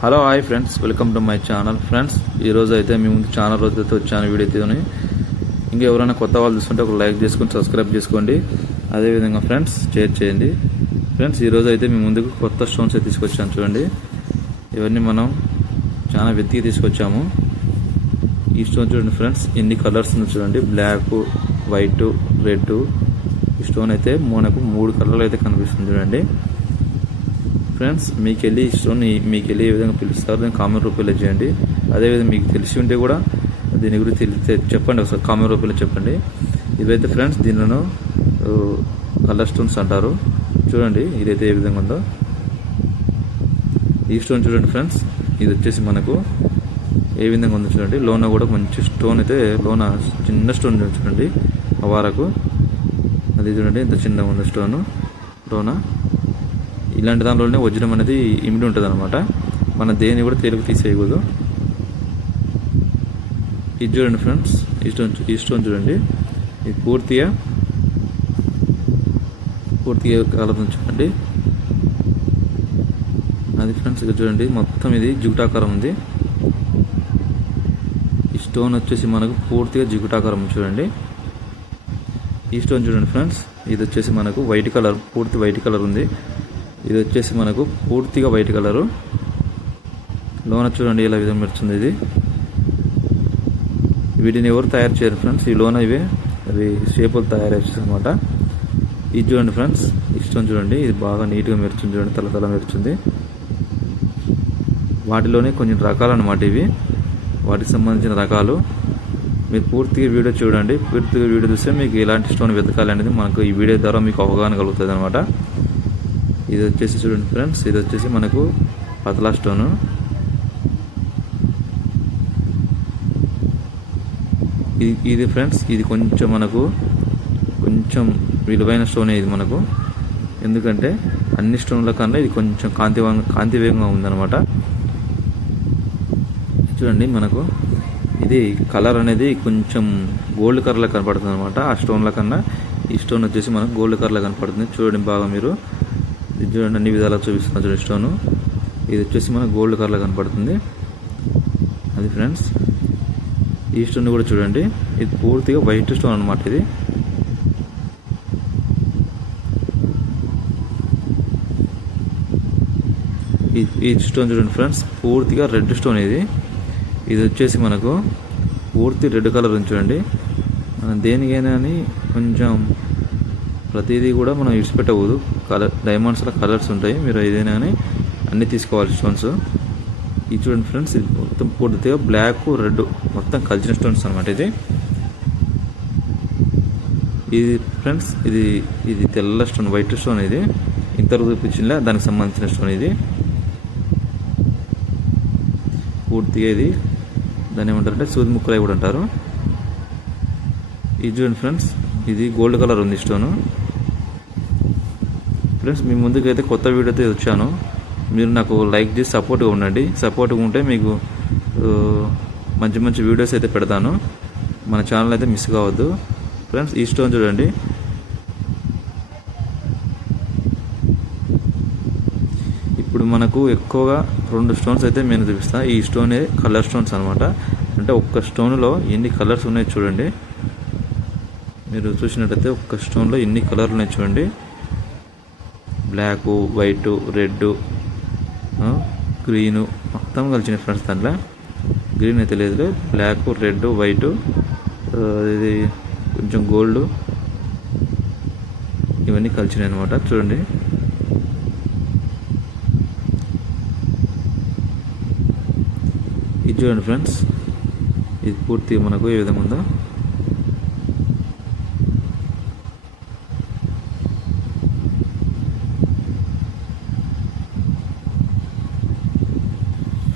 Hello hi friends, welcome to my channel. Friends, ఈరోజు అయితే మీ ముందు చాలా రోజులైతే వచ్చాను వీడియోతోని. ఇంకా ఎవరైనా కొత్త వాళ్ళు చూస్తుంటే ఒక లైక్ చేసుకొని సబ్స్క్రైబ్ చేసుకోండి. అదేవిధంగా ఫ్రెండ్స్ షేర్ చేయండి. ఫ్రెండ్స్, ఈరోజు అయితే మీ ముందుకు కొత్త స్టోన్స్ అయితే తీసుకొచ్చాను. చూడండి, ఇవన్నీ మనం చాలా వెతికి తీసుకొచ్చాము. ఈ స్టోన్ చూడండి ఫ్రెండ్స్, ఎన్ని కలర్స్ ఉంది చూడండి. Black, white, red. ఈ స్టోన్ అయితే మనకు 3 కలర్లు అయితే కనిపిస్తుంది చూడండి. ఫ్రెండ్స్, మీకు వెళ్ళి ఈ స్టోన్ మీకు వెళ్ళి ఏ విధంగా పిలుస్తారు దాన్ని కామెంట్ రూపంలో చేయండి. అదేవిధంగా మీకు తెలిసి ఉంటే కూడా దీని గురించి తెలిస్తే చెప్పండి, ఒకసారి కామెంట్ రూపంలో చెప్పండి. ఇవైతే ఫ్రెండ్స్ దీనిలో కలర్ స్టోన్స్ అంటారు. చూడండి ఇదైతే ఏ విధంగా ఉందో. ఈ స్టోన్ చూడండి ఫ్రెండ్స్, ఇది వచ్చేసి మనకు ఏ విధంగా ఉందో చూడండి. లోన కూడా మంచి స్టోన్ అయితే, లోన చిన్న స్టోన్ చూడండి అవారకు. అది చూడండి ఇంత చిన్నగా ఉంది స్టోను లోన. ఇలాంటి దానిలోనే వజ్రం అనేది ఇమిడి ఉంటుంది అనమాట. మన దేన్ని కూడా తేలిక తీసేయకూడదు. ఇది చూడండి ఫ్రెండ్స్, ఈ స్టోన్ చూడండి. ఇది పూర్తిగా కలర్ చూడండి. అది ఫ్రెండ్స్ ఇక్కడ చూడండి, మొత్తం ఇది జిగుటాకారం ఉంది. ఈ స్టోన్ వచ్చేసి మనకు పూర్తిగా జిగుటాకారం చూడండి. ఈ స్టోన్ చూడండి ఫ్రెండ్స్, ఇది వచ్చేసి మనకు వైట్ కలర్, పూర్తి వైట్ కలర్ ఉంది. ఇది వచ్చేసి మనకు పూర్తిగా వైట్ కలరు. లోన చూడండి ఇలా విధంగా మెరుస్తుంది. ఇది వీటిని ఎవరు తయారు చేయరు ఫ్రెండ్స్, ఈ లోన ఇవే అవి షేపులు తయారు చేస్తారు అనమాట. ఇది చూడండి ఫ్రెండ్స్, ఈ స్టోన్ చూడండి, ఇది బాగా నీట్గా మెరుస్తుంది చూడండి, తల మెరుస్తుంది. వాటిలోనే కొన్ని రకాలు అనమాట ఇవి, వాటికి సంబంధించిన రకాలు. మీరు పూర్తిగా వీడియో చూడండి. పూర్తిగా వీడియో చూస్తే మీకు ఎలాంటి స్టోన్ వెతకాలి అనేది మనకు ఈ వీడియో ద్వారా మీకు అవగాహన కలుగుతుంది అనమాట. ఇది వచ్చేసి చూడండి ఫ్రెండ్స్, ఇది వచ్చేసి మనకు పతలా స్టోను. ఇది ఫ్రెండ్స్, ఇది కొంచెం మనకు కొంచెం విలువైన స్టోనే ఇది మనకు. ఎందుకంటే అన్ని స్టోన్ల కన్నా ఇది కొంచెం కాంతివేగంగా ఉందన్నమాట. చూడండి మనకు ఇది కలర్ అనేది కొంచెం గోల్డ్ కలర్లో కనపడుతుంది అనమాట. ఆ స్టోన్ల కన్నా ఈ స్టోన్ వచ్చేసి మనకు గోల్డ్ కలర్లో కనపడుతుంది. చూడండి బాగా మీరు, ఇది చూడండి అన్ని విధాలుగా చూపిస్తున్నా చూడండి స్టోను. ఇది వచ్చేసి మనకు గోల్డ్ కలర్లో కనపడుతుంది. అది ఫ్రెండ్స్, ఈ స్టోన్ కూడా చూడండి, ఇది పూర్తిగా వైట్ స్టోన్ అనమాట. ఇది ఈ స్టోన్ చూడండి ఫ్రెండ్స్, పూర్తిగా రెడ్ స్టోన్. ఇది వచ్చేసి మనకు పూర్తి రెడ్ కలర్ ఉంది చూడండి. మనం దేనికైనా అని కొంచెం ప్రతిదీ కూడా మనం ఇడిచిపెట్టకూడదు. డైమండ్స్లో కలర్స్ ఉంటాయి, మీరు ఏదైనా కానీ అన్నీ తీసుకోవాలి స్టోన్స్. ఇది చూడండి ఫ్రెండ్స్, ఇది మొత్తం పూర్తిగా బ్లాక్, రెడ్ మొత్తం కలిసిన స్టోన్స్ అనమాట. ఇది ఫ్రెండ్స్, ఇది తెల్ల స్టోన్, వైట్ స్టోన్. ఇది ఇంతవరకు చూపించిందా దానికి సంబంధించిన స్టోన్. ఇది పూర్తిగా ఇది దాన్ని ఏమంటారంటే సూది ముక్కలై కూడా అంటారు. ఇది చూడండి ఫ్రెండ్స్, ఇది గోల్డ్ కలర్ ఉంది స్టోను. ఫ్రెండ్స్, మీ ముందుకైతే కొత్త వీడియోతో వచ్చాను. మీరు నాకు లైక్ చేసి సపోర్ట్గా ఉండండి. సపోర్ట్గా ఉంటే మీకు మంచి మంచి వీడియోస్ అయితే పెడతాను. మన ఛానల్ అయితే మిస్ కావద్దు. ఫ్రెండ్స్, ఈ స్టోన్ చూడండి, ఇప్పుడు మనకు ఎక్కువగా 2 స్టోన్స్ అయితే నేను చూపిస్తాను. ఈ స్టోనే కలర్ స్టోన్స్ అనమాట. అంటే ఒక్క స్టోన్లో ఎన్ని కలర్స్ ఉన్నాయో చూడండి. మీరు చూసినట్టయితే ఒక్క స్టోన్లో ఎన్ని కలర్లు ఉన్నాయి చూడండి. బ్లాక్, వైట్, రెడ్, గ్రీను మొత్తం కలిసిన ఫ్రెండ్స్. దాంట్లో గ్రీన్ అయితే లేదు, బ్లాక్, రెడ్, వైట్, ఇది కొంచెం గోల్డ్, ఇవన్నీ కలిసినాయి అనమాట. చూడండి ఇది చూడండి ఫ్రెండ్స్, ఇది పూర్తిగా మనకు ఏ విధంగా ఉందో.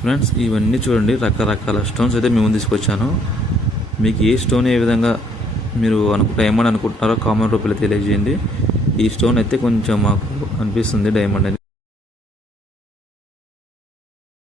ఫ్రెండ్స్, ఇవన్నీ చూడండి రకరకాల స్టోన్స్ అయితే మేము తీసుకొచ్చాను. మీకు ఏ స్టోన్ ఏ విధంగా మీరు డైమండ్ అనుకుంటున్నారో కామెంట్ రూపంలో తెలియజేయండి. ఈ స్టోన్ అయితే కొంచెం మాకు అనిపిస్తుంది డైమండ్ అని.